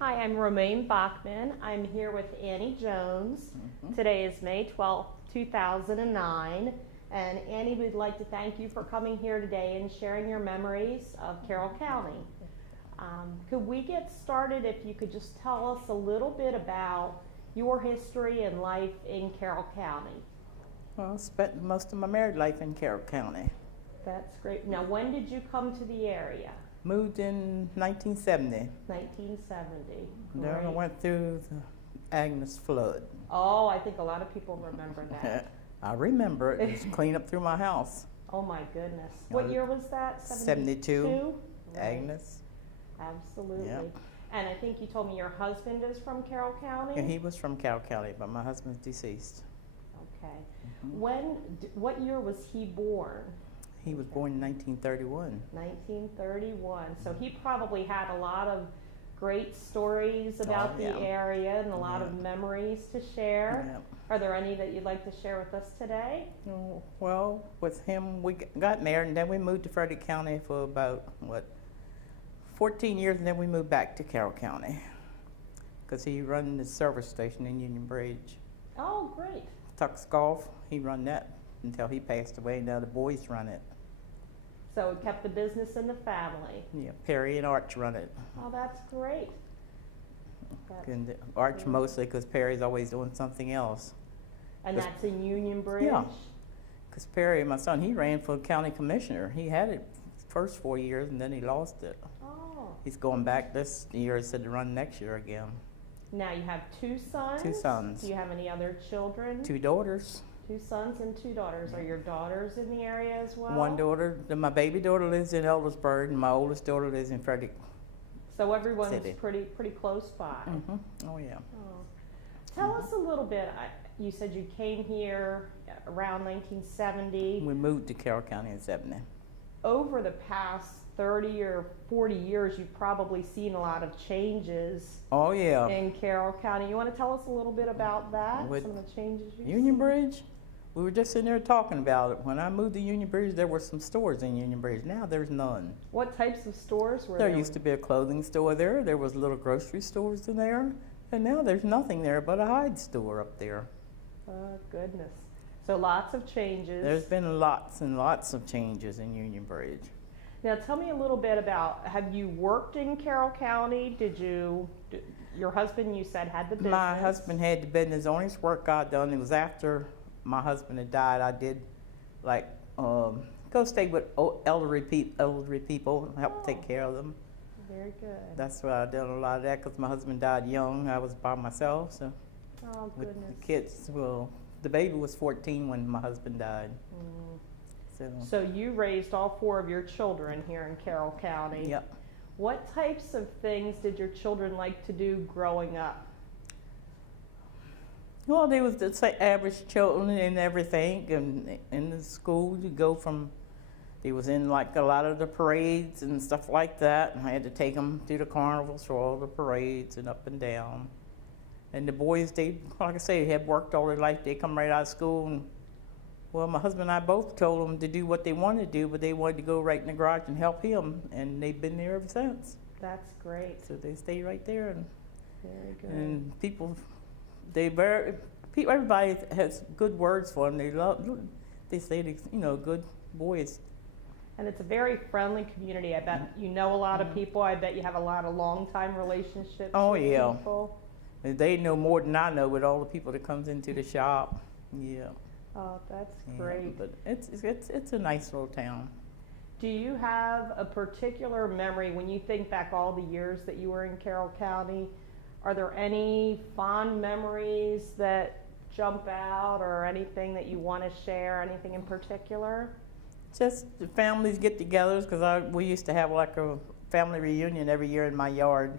Hi, I'm Romaine Bachman. I'm here with Annie Jones. Today is May 12th, 2009. And Annie, we'd like to thank you for coming here today and sharing your memories of Carroll County. Could we get started if you could just tell us a little bit about your history and life in Carroll County? Well, I spent most of my married life in Carroll County. That's great. Now, when did you come to the area? Moved in 1970. 1970. Then I Great. went through the Agnes flood. Oh, I think a lot of people remember that. I remember it. It was clean up through my house. Oh my goodness. What year was that? 72. Right. Agnes. Absolutely. Yep. And I think you told me your husband is from Carroll County? And he was from Carroll County, but my husband's deceased. Okay. What year was he born? He was born in 1931. 1931. So he probably had a lot of great stories about yeah. the area and a lot of memories to share. Yeah. Are there any that you'd like to share with us today? Oh, well, with him, we got married, and then we moved to Frederick County for about, 14 years, and then we moved back to Carroll County because he run the service station in Union Bridge. Oh, great. Tuck's Golf, he run that until he passed away. Now the boys run it. So it kept the business in the family. Yeah, Perry and Arch run it. Oh, that's great. And Arch mostly because Perry's always doing something else. And that's in Union Bridge? Yeah. Because Perry, my son, he ran for county commissioner. He had it first 4 years and then he lost it. Oh. He's going back this year. He said to run next year again. Now you have two sons? 2 sons. Do you have any other children? 2 daughters. 2 sons and 2 daughters. Are your daughters in the area as well? 1 daughter. My baby daughter lives in Eldersburg and my oldest daughter lives in Frederick. So everyone's City. pretty close by. Oh yeah. Oh. Tell us a little bit. You said you came here around 1970. We moved to Carroll County in 70. Over the past 30 or 40 years, you've probably seen a lot of changes Oh yeah. in Carroll County. You want to tell us a little bit about that? With some of the changes you've Union seen? Bridge, we were just sitting there talking about it. When I moved to Union Bridge, there were some stores in Union Bridge. Now there's none. What types of stores were There there? used to be a clothing store there. There was little grocery stores in there. And now there's nothing there but a hide store up there. Oh, goodness. So lots of changes. There's been lots and lots of changes in Union Bridge. Now tell me a little bit about, have you worked in Carroll County? Your husband, you said, had the business? My husband had the business. The only work I done, it was after my husband had died. I did go stay with elderly people, help take care of them. Very good. That's why I did a lot of that because my husband died young. I was by myself, so Oh, with goodness. the kids. Well, the baby was 14 when my husband died. So you raised all 4 of your children here in Carroll County. Yep. What types of things did your children like to do growing up? Well, they was the average children and everything, and in the school you go from. They was in like a lot of the parades and stuff like that, and I had to take them to the carnivals for all the parades and up and down. And the boys, they, like I say, had worked all their life. They come right out of school, and well, my husband and I both told them to do what they wanted to do, but they wanted to go right in the garage and help him, and they've been there ever since. That's great. So they stay right there, and Very good. and people, everybody has good words for them. They say good boys. And it's a very friendly community. I bet you know a lot of people. I bet you have a lot of long-time relationships Oh, with yeah. people. They know more than I know with all the people that comes into the shop. Yeah. Oh, that's Yeah, great. but it's a nice little town. Do you have a particular memory when you think back all the years that you were in Carroll County? Are there any fond memories that jump out or anything that you want to share, anything in particular? Just the families get togethers because we used to have like a family reunion every year in my yard.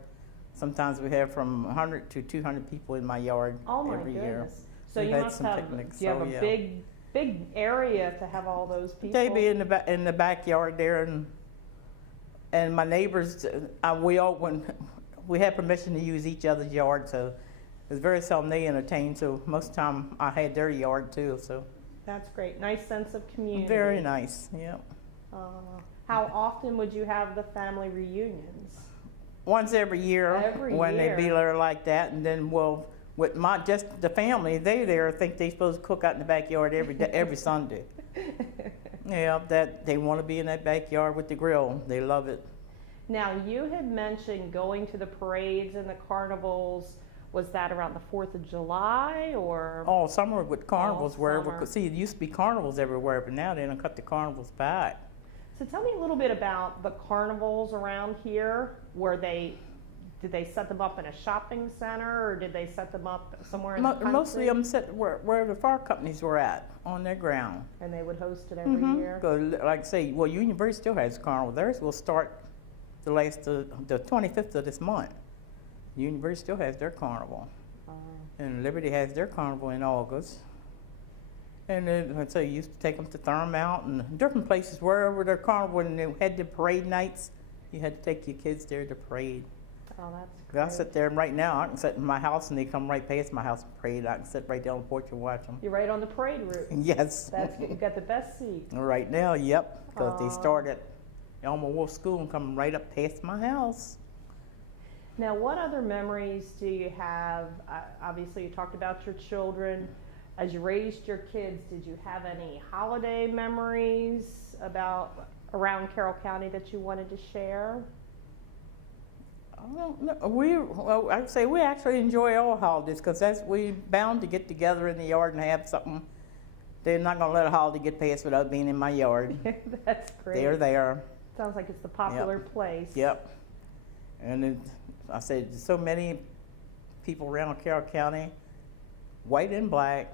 Sometimes we have from 100 to 200 people in my yard Oh my every goodness. year. So We've you had must some have, picnics, do you have so, a yeah. big area to have all those people? They be in the backyard there, and my neighbors. We had permission to use each other's yard, so it was very seldom they entertained. So most of the time I had their yard too. So That's great. Nice sense of community. very nice. Yeah. How often would you have the family reunions? once every year Every when year. they be there like that, and then with just the family, they there think they supposed to cook out in the backyard every day, every Sunday. Yeah, that they want to be in that backyard with the grill. They love it. Now, you had mentioned going to the parades and the carnivals. Was that around the 4th of July or? All summer with carnivals All wherever. summer. See, it used to be carnivals everywhere, but now they done cut the carnivals back. So tell me a little bit about the carnivals around here. Did they set them up in a shopping center or did they set them up somewhere in the country? Mostly I'm set where the fire companies were at, on their ground. And they would host it every year? 'Cause like I say, well, Union Bridge still has a carnival. Theirs will start the 25th of this month. Union Bridge still has their carnival. And Liberty has their carnival in August. And then, like I say, you used to take them to Thurmount and different places, wherever their carnival, when they had the parade nights, you had to take your kids there to parade. Oh, that's 'Cause I great. sit there, and right now, I can sit in my house and they come right past my house and parade. I can sit right down on the porch and watch them. You're right on the parade route. Yes. That's you got the best seat. Right now, yep, because they Aw. start at Elmer Wolf School and come right up past my house. Now, what other memories do you have? Obviously, you talked about your children. As you raised your kids, did you have any holiday memories around Carroll County that you wanted to share? I don't know. I'd say we actually enjoy all holidays because we bound to get together in the yard and have something. They're not going to let a holiday get past without being in my yard. That's great. They're there. Sounds like it's the popular place. Yep. And I said, so many people around Carroll County, white and black,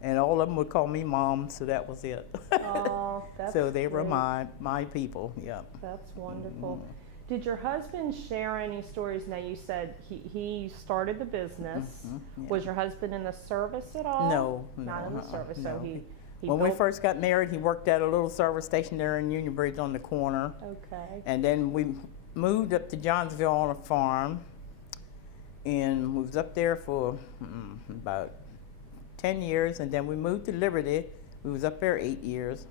and all of them would call me mom, so that was it. Oh, that's So they were great. my people, yep. That's wonderful. Did your husband share any stories? Now, you said he started the business. Yeah. Was your husband in the service at all? No, Not in the service, so no. he When we built- first got married, he worked at a little service station there in Union Bridge on the corner. Okay. And then we moved up to Johnsville on a farm. And we was up there for about 10 years. And then we moved to Liberty. We was up there 8 years.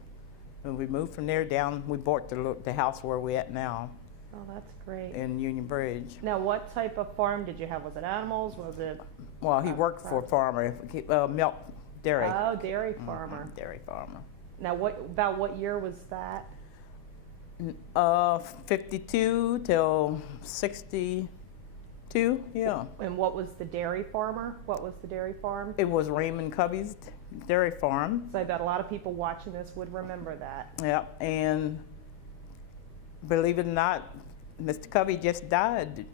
And we moved from there down. We bought the house where we're at now Oh, that's great. in Union Bridge. Now, what type of farm did you have? Was it animals? Was it? Well, he worked for a farmer, milk, dairy. Oh, dairy farmer. Dairy farmer. Now, about what year was that? 52 till 62, yeah. And what was the dairy farmer? What was the dairy farm? It was Raymond Covey's dairy farm. So I bet a lot of people watching this would remember that. Yeah, and believe it or not, Mr. Covey just died,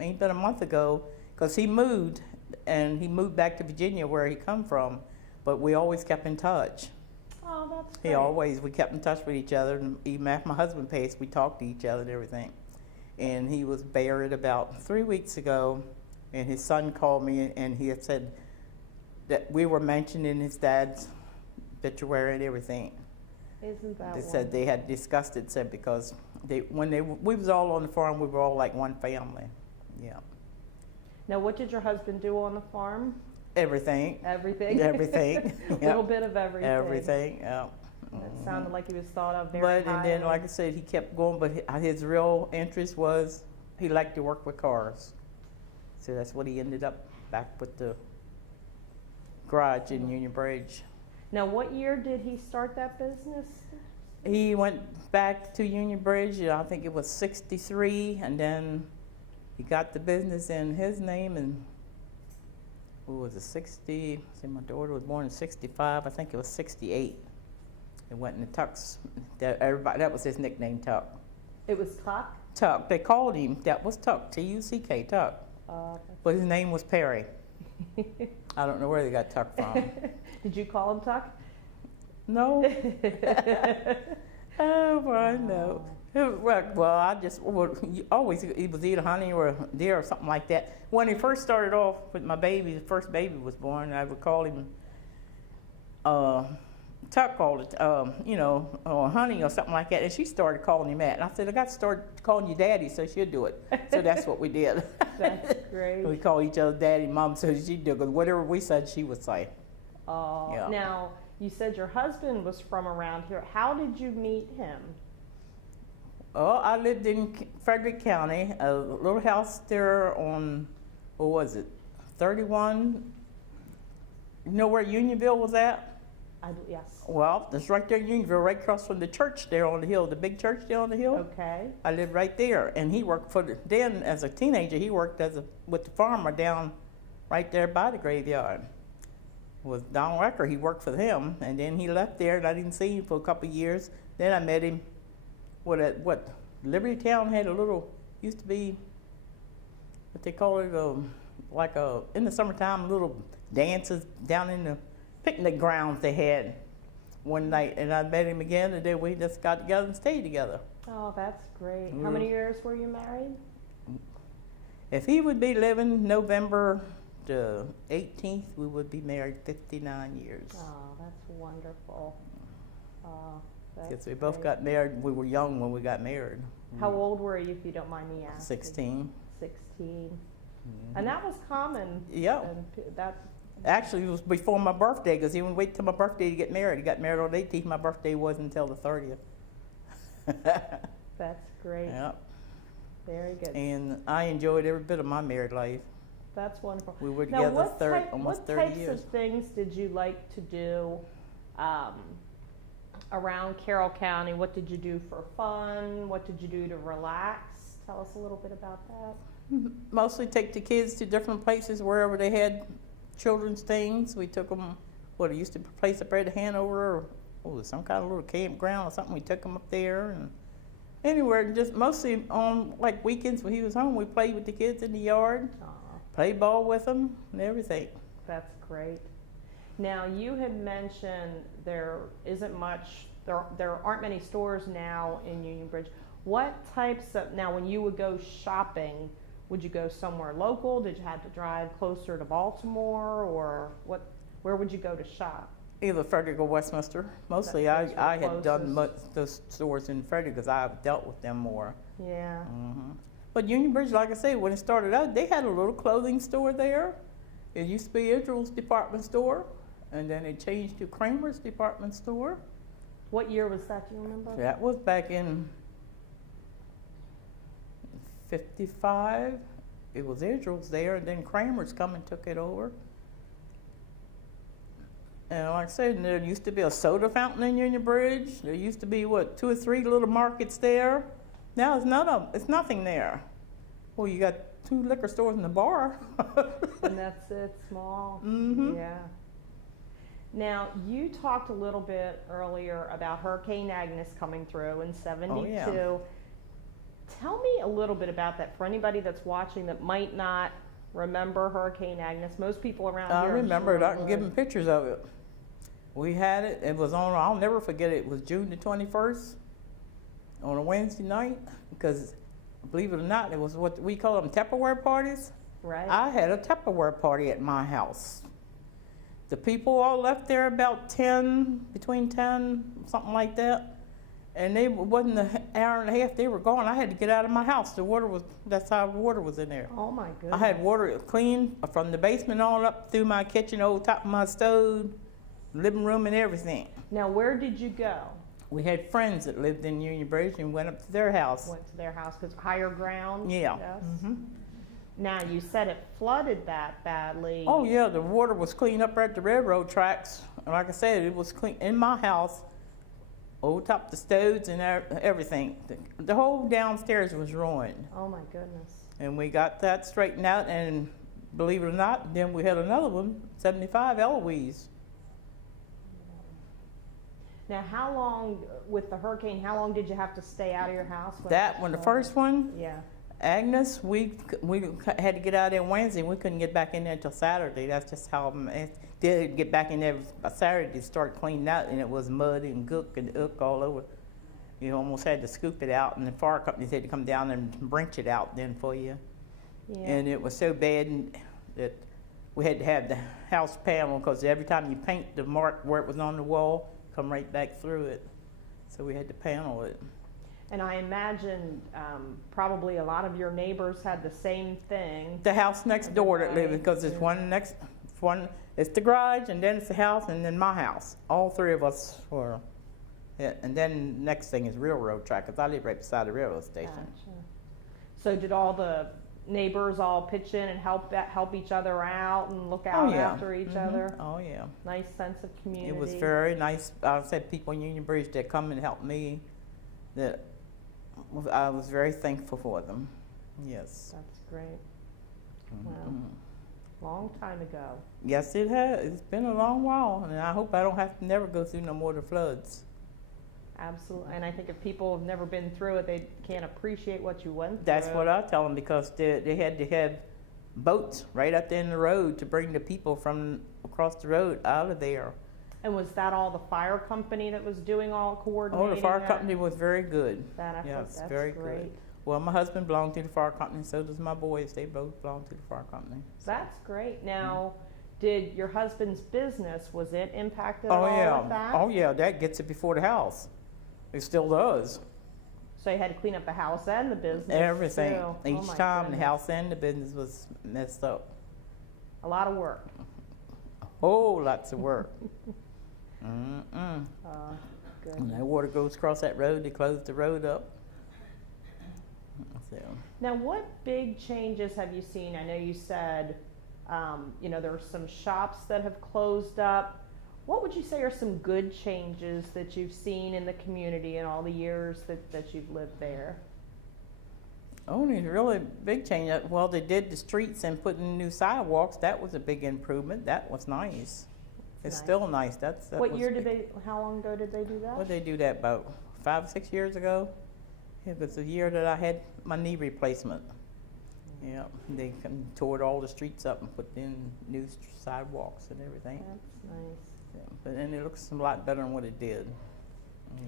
ain't been a month ago, because he moved, and he moved back to Virginia where he come from, but we always kept in touch. Oh, that's great. We kept in touch with each other, and even after my husband passed, we talked to each other and everything. And he was buried about 3 weeks ago, and his son called me, and he had said that we were mentioned in his dad's obituary and everything. Isn't that They wonderful? said they had discussed it, said because we was all on the farm, we were all like one family. Yeah, Now, what did your husband do on the farm? everything, Everything? everything, A yeah. little bit of everything. Everything. Yeah. It sounded like he was thought of very But and then, highly. like I said, he kept going. But his real interest was he liked to work with cars, so that's what he ended up back with the garage in Union Bridge. Now, what year did he start that business? He went back to Union Bridge. I think it was '63, and then he got the business in his name. And what was it? See, my daughter was born in '65. I think it was '68. It went in the Tucks. That was his nickname, Tuck. It was Tuck? Tuck. They called him. That was Tuck. T-U-C-K. Tuck. But his name was Perry. I don't know where they got Tuck from. Did you call him Tuck? No. Oh, well, no. Well, I just always it was either honey or deer or something like that. When he first started off with my baby, the first baby was born, I would call him Tuck all it, or honey or something like that. And she started calling him that. And I said, I got to start calling you daddy, so she'll do it. So that's what we did. That's great. We call each other daddy and mom, so she'd do it. Whatever we said, she would say. Yeah. Now, you said your husband was from around here. How did you meet him? Oh, I lived in Frederick County, a little house there on, what was it, 31? You know where Unionville was at? Yes. Well, it's right there in Unionville, right across from the church there on the hill, the big church there on the hill. Okay. I lived right there, and he worked then as a teenager, he worked with the farmer down right there by the graveyard. With Don Wecker, he worked for him, and then he left there, and I didn't see him for a couple of years. Then I met him, Liberty Town had a little, used to be, what they call it, in the summertime, little dances down in the picnic grounds they had one night, and I met him again, and then we just got together and stayed together. Oh, that's great. How many years were you married? If he would be living November the 18th, we would be married 59 years. Oh, that's wonderful. Because we both got married, we were young when we got married. How old were you, if you don't mind me asking? 16. 16. And that was common. Yeah. Actually, it was before my birthday, because he wouldn't wait till my birthday to get married. He got married on the 18th. My birthday wasn't until the 30th. That's great. Yeah. Very good. And I enjoyed every bit of my married life. That's wonderful. We were Now, together almost 30 years. What types of things did you like to do around Carroll County? What did you do for fun? What did you do to relax? Tell us a little bit about that. Mostly take the kids to different places wherever they had children's things. We took them, it used to be a place up there at Hanover, or some kind of little campground or something. We took them up there and anywhere, just mostly on like weekends when he was home, we played with the kids in the yard, played ball with them and everything. That's great. Now, you had mentioned there aren't many stores now in Union Bridge. What types of, now when you would go shopping, would you go somewhere local? Did you have to drive closer to Baltimore, or where would you go to shop? Either Frederick or Westminster. Mostly I had done those stores in Frederick because I've dealt with them more. Yeah. But Union Bridge, like I say, when it started out, they had a little clothing store there. It used to be Israel's department store, and then it changed to Kramer's department store. What year was that, do you remember? That was back in 55. It was Israel's there, and then Kramer's come and took it over. And like I said, there used to be a soda fountain in Union Bridge. There used to be, 2 or 3 little markets there. Now it's nothing there. Well, you got 2 liquor stores and a bar. And that's it, small. Yeah. Now, you talked a little bit earlier about Hurricane Agnes coming through in 72. Oh, yeah. Tell me a little bit about that for anybody that's watching that might not remember Hurricane Agnes. Most people around here. I remember it. I can give them pictures of it. We had it. It was on, I'll never forget it. It was June the 21st on a Wednesday night, because believe it or not, it was what we call them Tupperware parties. Right. I had a Tupperware party at my house. The people all left there about between 10, something like that. And they wasn't an hour and a half, they were gone. I had to get out of my house. That's how the water was in there. Oh my goodness. I had water clean from the basement on up through my kitchen, over top of my stove, living room and everything. Now, where did you go? We had friends that lived in Union Bridge and went up to their house. Went to their house because higher ground? Yeah. Yes. Now, you said it flooded that badly. Oh yeah, the water was clean up right at the railroad tracks. And like I said, it was clean in my house, over top the stoves and everything. The whole downstairs was ruined. Oh my goodness. And we got that straightened out, and believe it or not, then we had another one, 75 Eloise. Now, how long, with the hurricane, how long did you have to stay out of your house? The first one? Yeah. Agnes, we had to get out there Wednesday. We couldn't get back in there until Saturday. That's just how it did get back in there Saturday to start cleaning out, and it was mud and gook and ook all over. You almost had to scoop it out, and the fire companies had to come down and branch it out then for you. Yeah. And it was so bad that we had to have the house panel, because every time you paint the mark where it was on the wall, come right back through it. So we had to panel it. And I imagine probably a lot of your neighbors had the same thing. The house next door that lived, because it's one, it's the garage, and then it's the house, and then my house. All 3 of us Yeah, and then next thing is railroad track, because I live right beside the railroad station. Gotcha. So did all the neighbors all pitch in and help each other out and look out after each other? Oh, yeah. Nice sense of community. It was very nice. I said people in Union Bridge that come and help me, that I was very thankful for them. Yes. That's great. Wow. Long time ago. Yes, it has. It's been a long while, and I hope I don't have to never go through no more of the floods. Absolutely. And I think if people have never been through it, they can't appreciate what you went through. That's what I tell them, because they had to have boats right up there in the road to bring the people from across the road out of there. And was that all the fire company that was doing all coordinating? Oh, the fire company was very good. That's very great. good. Well, my husband belonged to the fire company, so does my boys. They both belong to the fire company. That's great. Now, did your husband's business, was it impacted at Oh, all yeah. with that? Oh, yeah, that gets it before the house. It still does. So you had to clean up the house and the business Everything. too. Each time, the house and the business was messed up. A lot of work. Oh, lots of work. Good. When that water goes across that road, they close the road up. So. Now, what big changes have you seen? I know you said, there are some shops that have closed up. What would you say are some good changes that you've seen in the community in all the years that you've lived there? Only really big change. Well, they did the streets and put in new sidewalks. That was a big improvement. That was nice. It's still nice. What year how long ago did they do that? Well, they do that about 5 or 6 years ago. It was the year that I had my knee replacement. Yeah, they tore all the streets up and put in new sidewalks and everything. That's nice. Yeah, but then it looks a lot better than what it did.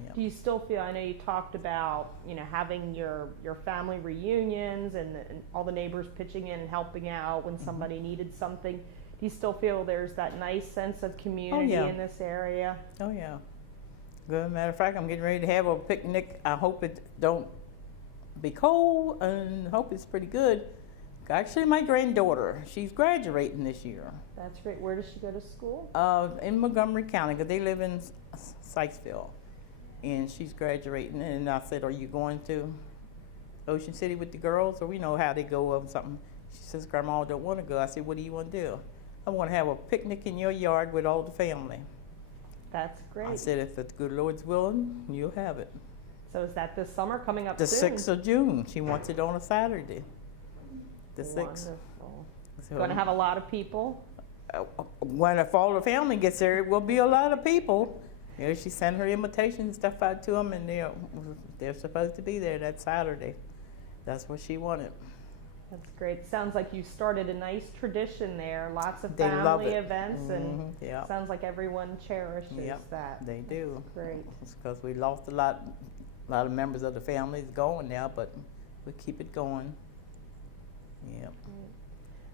Yeah. Do you still feel, I know you talked about, having your family reunions and all the neighbors pitching in and helping out when somebody needed something. Do you still feel there's that nice sense of community in this area? Oh, yeah. Good. Matter of fact, I'm getting ready to have a picnic. I hope it don't be cold, and hope it's pretty good. Actually, my granddaughter, she's graduating this year. That's great. Where does she go to school? In Montgomery County, because they live in Sykesville. And she's graduating, and I said, are you going to Ocean City with the girls? Or we know how they go or something. She says, Grandma, I don't want to go. I said, what do you want to do? I want to have a picnic in your yard with all the family. That's great. I said, if the good Lord's willing, you'll have it. So is that this summer coming up the soon? The 6th of June. She wants it on a Saturday. The 6th. Wonderful. So, going to have a lot of people? If all the family gets there, it will be a lot of people. She sent her invitations and stuff out to them, and they're supposed to be there that Saturday. That's what she wanted. That's great. Sounds like you started a nice tradition there. Lots of they family events, and yeah. Sounds like everyone cherishes that. They do. Great. It's because we lost a lot of members of the families going now, but we keep it going. Yeah.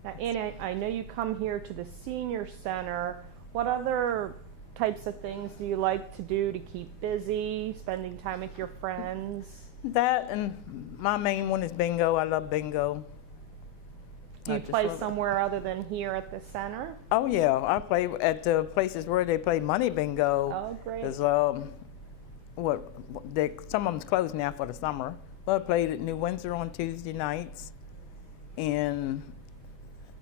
Now, Annie, I know you come here to the senior center. What other types of things do you like to do to keep busy, spending time with your friends? That, and my main one is bingo. I love bingo. Do you play somewhere other than here at the center? Oh, yeah. I play at the places where they play money bingo. Oh, great. There's, some of them's closed now for the summer. But I played at New Windsor on Tuesday nights. And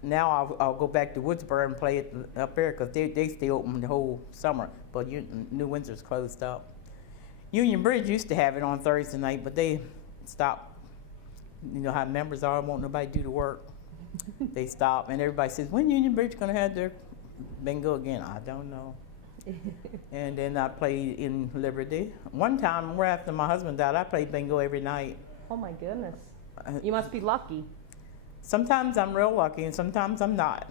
now I'll go back to Woodsboro and play it up there, because they stay open the whole summer. But New Windsor's closed up. Union Bridge used to have it on Thursday night, but they stopped. You know how members are, won't nobody do the work. They stop, and everybody says, when Union Bridge going to have their bingo again? I don't know. And then I played in Liberty. One time, right after my husband died, I played bingo every night. Oh, my goodness. You must be lucky. Sometimes I'm real lucky, and sometimes I'm not.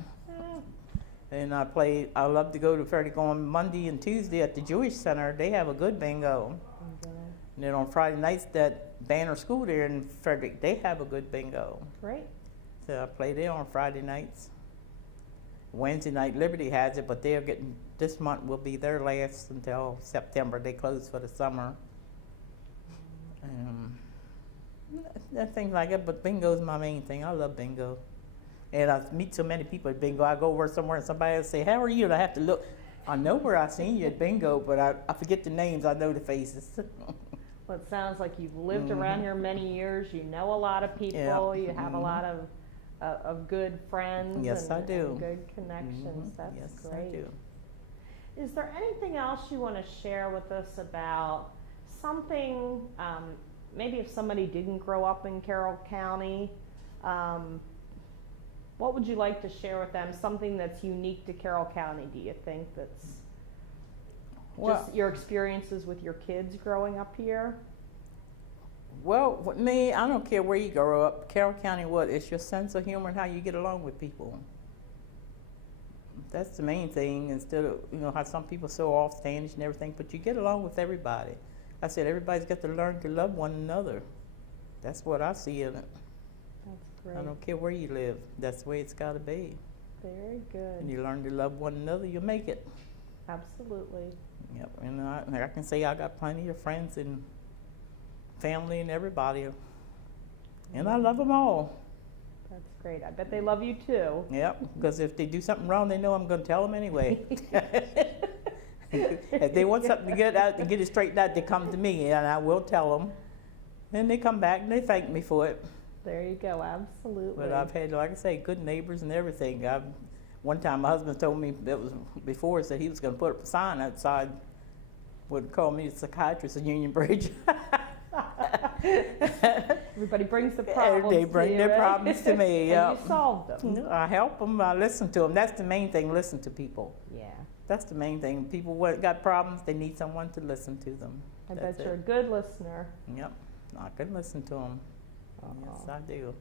And I love to go to Frederick on Monday and Tuesday at the Jewish Center. They have a good bingo. And then on Friday nights, that Banner School there in Frederick, they have a good bingo. Great. So I play there on Friday nights. Wednesday night, Liberty has it, but this month will be their last until September. They close for the summer. Things like that, but bingo is my main thing. I love bingo. And I meet so many people at bingo. I go over somewhere and somebody will say, how are you? And I have to look. I know where I seen you at bingo, but I forget the names. I know the faces. Well, it sounds like you've lived around here many years. You know a lot of people. Yeah. You have a lot of good friends. Yes, I do. And good connections. That's Yes, great. I do. Is there anything else you want to share with us about something, maybe if somebody didn't grow up in Carroll County, what would you like to share with them? Something that's unique to Carroll County, do you think, that's just your experiences with your kids growing up here? Well, with me, I don't care where you grow up. Carroll County, it's your sense of humor and how you get along with people. That's the main thing, instead of, how some people are so off-standish and everything, but you get along with everybody. I said everybody's got to learn to love one another. That's what I see in it. That's great. I don't care where you live. That's the way it's got to be. Very good. And you learn to love one another, you'll make it. Absolutely. Yep, and I can say I got plenty of friends and family and everybody. And I love them all. That's great. I bet they love you too. Yep, because if they do something wrong, they know I'm going to tell them anyway. If they want something to get it straightened out, they come to me, and I will tell them. And they come back and they thank me for it. There you go. Absolutely. But I've had, like I say, good neighbors and everything. One time my husband told me, that was before, said he was going to put up a sign outside, would call me a psychiatrist at Union Bridge. Everybody brings the problems They bring to you, their right? problems to me. And you solve them. I help them. I listen to them. That's the main thing. Listen to people. Yeah. That's the main thing. People got problems. They need someone to listen to them. I That's bet you're a it. good listener. Yep. I can listen to them. Yes, I do.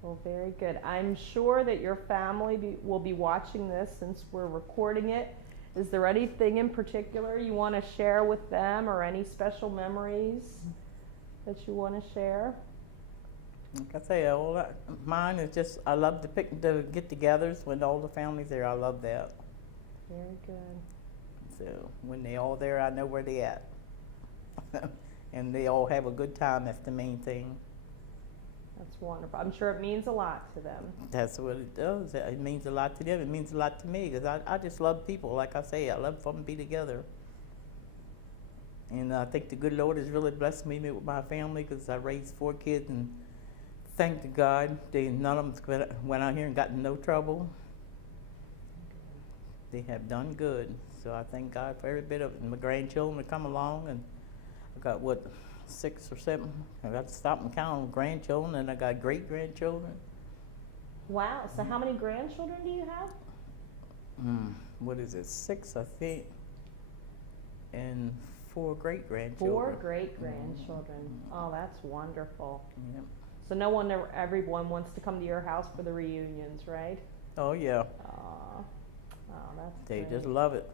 Well, very good. I'm sure that your family will be watching this since we're recording it. Is there anything in particular you want to share with them, or any special memories that you want to share? Like I say, mine is just, I love the get-togethers when all the family's there. I love that. Very good. So when they all there, I know where they at. And they all have a good time. That's the main thing. That's wonderful. I'm sure it means a lot to them. That's what it does. It means a lot to them. It means a lot to me, because I just love people. Like I say, I love for them to be together. And I think the good Lord has really blessed me with my family, because I raised 4 kids, and thank to God, none of them went out here and got in no trouble. They have done good. So I thank God for every bit of it. And my grandchildren have come along, and I got 6 or 7. I got to stop and count on grandchildren, and I got great-grandchildren. Wow. So how many grandchildren do you have? What is it? 6, I think, and 4 great-grandchildren. 4 great-grandchildren. Oh, that's wonderful. Yep. So everyone wants to come to your house for the reunions, right? Oh, yeah. Oh, that's They great. just love it.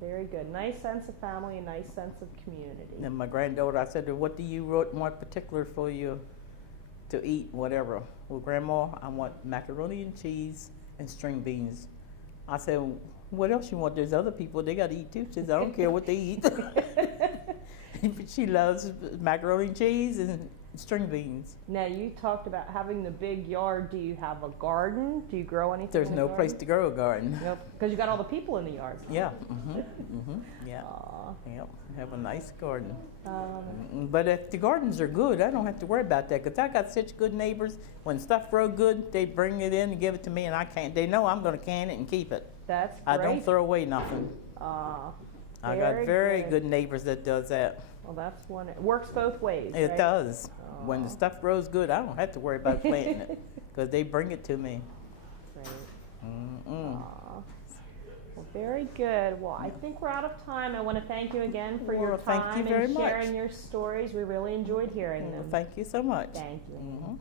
Very good. Nice sense of family, a nice sense of community. And my granddaughter, I said, what do you want particular for you to eat, whatever? Well, Grandma, I want macaroni and cheese and string beans. I said, what else you want? There's other people, they got to eat too. She said, I don't care what they eat. She loves macaroni and cheese and string beans. Now, you talked about having the big yard. Do you have a garden? Do you grow anything? There's in no the place garden? to grow a garden. Nope, because you got all the people in the yard. Yeah. Yeah. Aw. Yep. Have a nice garden. But if the gardens are good, I don't have to worry about that, because I got such good neighbors. When stuff grow good, they bring it in and give it to me, and I can't. They know I'm going to can it and keep it. That's great. I don't throw away nothing. I got very good neighbors that does that. Well, that's one. It works both ways. It right? does. When the stuff grows good, I don't have to worry about planting it, because they bring it to me. Great. Mm-mm. Well, very good. Well, I think we're out of time. I want to thank you again for your Well, thank time you very and much. sharing your stories. We really enjoyed hearing Well, them. thank you so much. Thank you. Mhm.